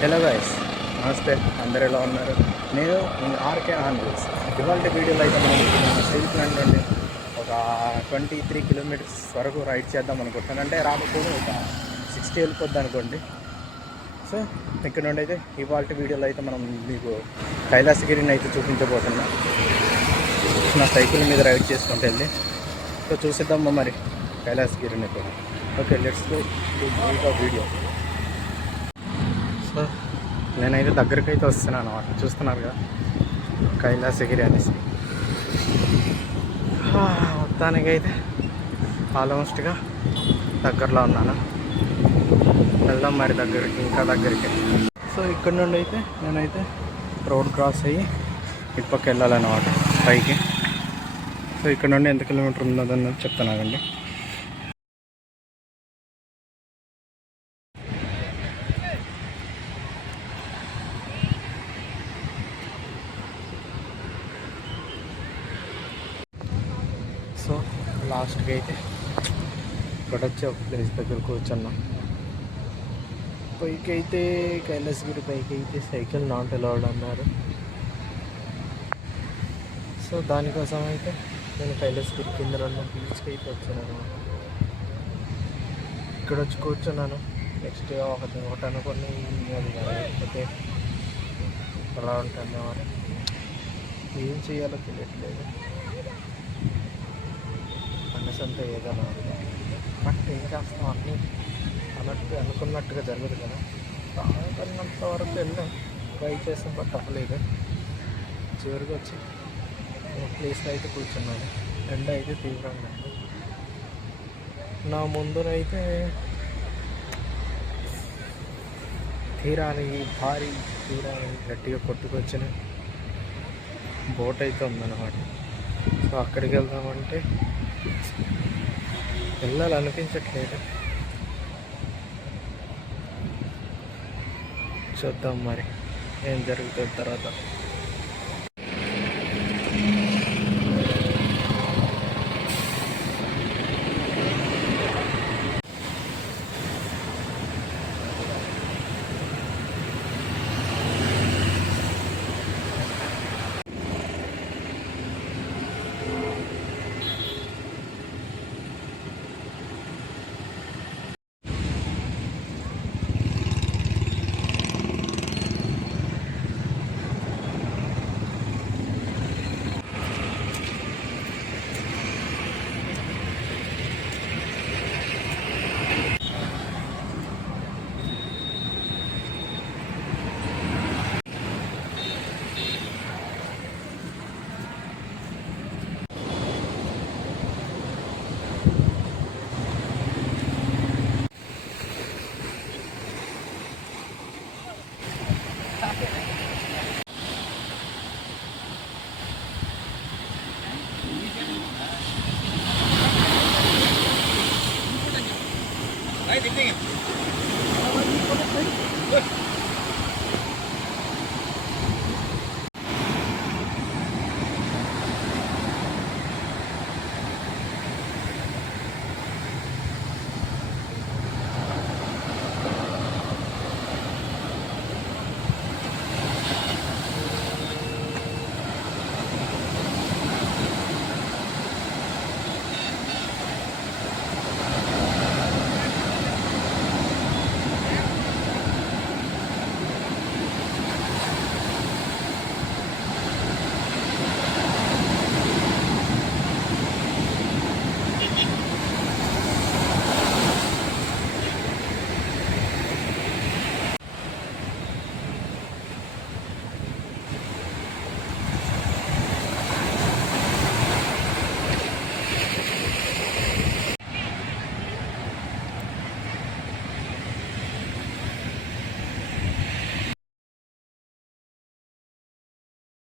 Hello guys, నమస్తే. అందరు ఎలా ఉన్నారు? నేను ఆర్కే ఆన్వీల్స్. ఇవాళ వీడియోలో అయితే మనం స్టీల్ ప్లాంట్ నుండి ఒక 23 కిలోమీటర్స్ వరకు రైడ్ చేద్దాం అనుకుంటున్నాను. అంటే రాకపోతే ఒక 60 వెళ్ళిపోద్ది అనుకోండి. సో ఇక్కడ నుండి అయితే ఇవాళ వీడియోలో అయితే మనం మీకు కైలాసగిరిని అయితే చూపించబోతున్నాం. నా సైకిల్ మీద రైడ్ చేసుకుంటూ వెళ్ళి సో చూసిద్దామా మరి కైలాసగిరిని కూడా. Okay, let's go to video. So నేనైతే దగ్గరికి అయితే వస్తున్నాను అన్నమాట. చూస్తున్నారు కదా కైలాసగిరి అనేసి. మొత్తానికైతే ఆల్మోస్ట్గా దగ్గరలో ఉన్నాను. వెళ్దాం మరి దగ్గరికి, ఇంకా దగ్గరికి. సో ఇక్కడ నుండి అయితే నేనైతే రోడ్ క్రాస్ అయ్యి ఇటు పక్క వెళ్ళాలన్నమాట పైకి. సో ఇక్కడ నుండి ఎంత కిలోమీటర్ ఉన్నదన్నది చెప్తానండి. సో లాస్ట్కి అయితే ఇక్కడ వచ్చి ఒక ప్లేస్ దగ్గర కూర్చున్నాం. పైకి అయితే కైలాసగిరి పైకి అయితే సైకిల్ నాట్ అలౌడ్ అన్నారు. సో దానికోసం అయితే నేను కైలాసగిరి కింద ఉన్న బీచ్కి అయితే వచ్చాను అనమాట. ఇక్కడ వచ్చి కూర్చున్నాను. నెక్స్ట్ ఒకటి అనుకుని అది లేకపోతే ఎలా ఉంటుంది అన్నమాట. ఏం చేయాలో తెలియట్లేదు. మనసంతా ఏదైనా బట్ ఏం చేస్తాం, అన్నీ అనుకున్నట్టుగా జరగదు కదా. అనుకున్నంత వరకు వెళ్ళాం, ట్రై చేసాం, బట్ అవ్వలేదు. చివరికి వచ్చి ప్లేస్లో అయితే కూర్చున్నాను. ఎండ అయితే తీవ్రంగా నా ముందునైతే భారీ తీరాన్ని గట్టిగా కొట్టుకొచ్చిన బోట్ అయితే ఉందన్నమాట. సో అక్కడికి వెళ్దామంటే వెళ్ళాలనిపించట్లేదు. చూద్దాం మరి ఏం జరుగుతుంది తర్వాత.